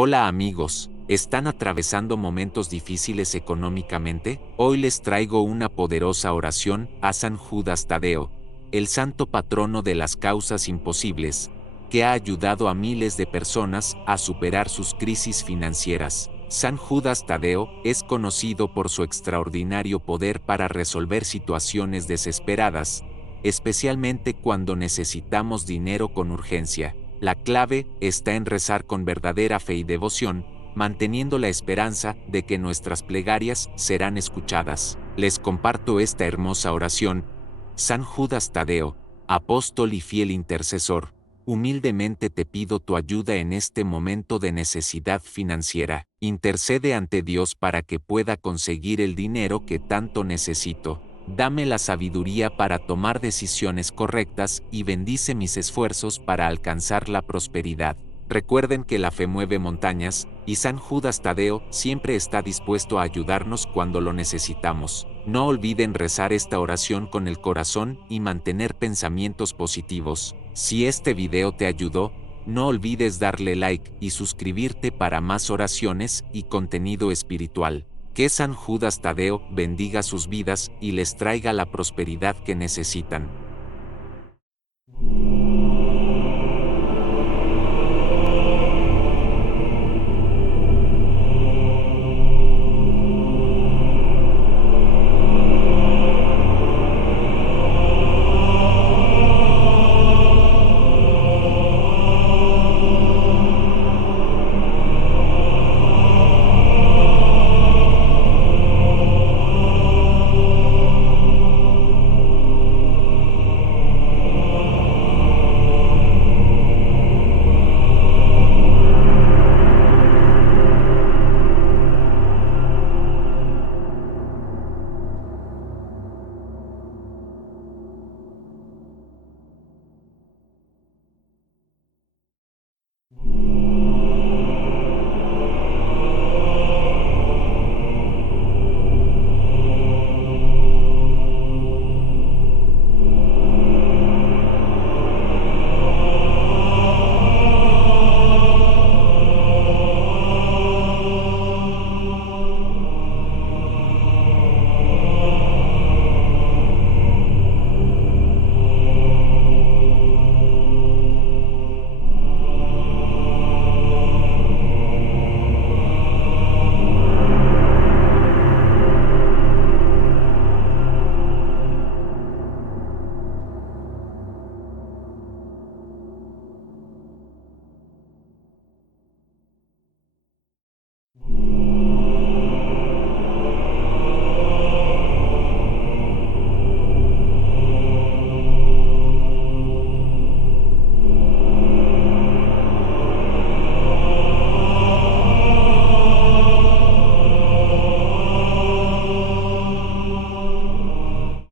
Hola amigos, ¿están atravesando momentos difíciles económicamente? Hoy les traigo una poderosa oración a San Judas Tadeo, el santo patrono de las causas imposibles, que ha ayudado a miles de personas a superar sus crisis financieras. San Judas Tadeo es conocido por su extraordinario poder para resolver situaciones desesperadas, especialmente cuando necesitamos dinero con urgencia. La clave está en rezar con verdadera fe y devoción, manteniendo la esperanza de que nuestras plegarias serán escuchadas. Les comparto esta hermosa oración. San Judas Tadeo, apóstol y fiel intercesor, humildemente te pido tu ayuda en este momento de necesidad financiera. Intercede ante Dios para que pueda conseguir el dinero que tanto necesito. Dame la sabiduría para tomar decisiones correctas y bendice mis esfuerzos para alcanzar la prosperidad. Recuerden que la fe mueve montañas, y San Judas Tadeo siempre está dispuesto a ayudarnos cuando lo necesitamos. No olviden rezar esta oración con el corazón y mantener pensamientos positivos. Si este video te ayudó, no olvides darle like y suscribirte para más oraciones y contenido espiritual. Que San Judas Tadeo bendiga sus vidas y les traiga la prosperidad que necesitan.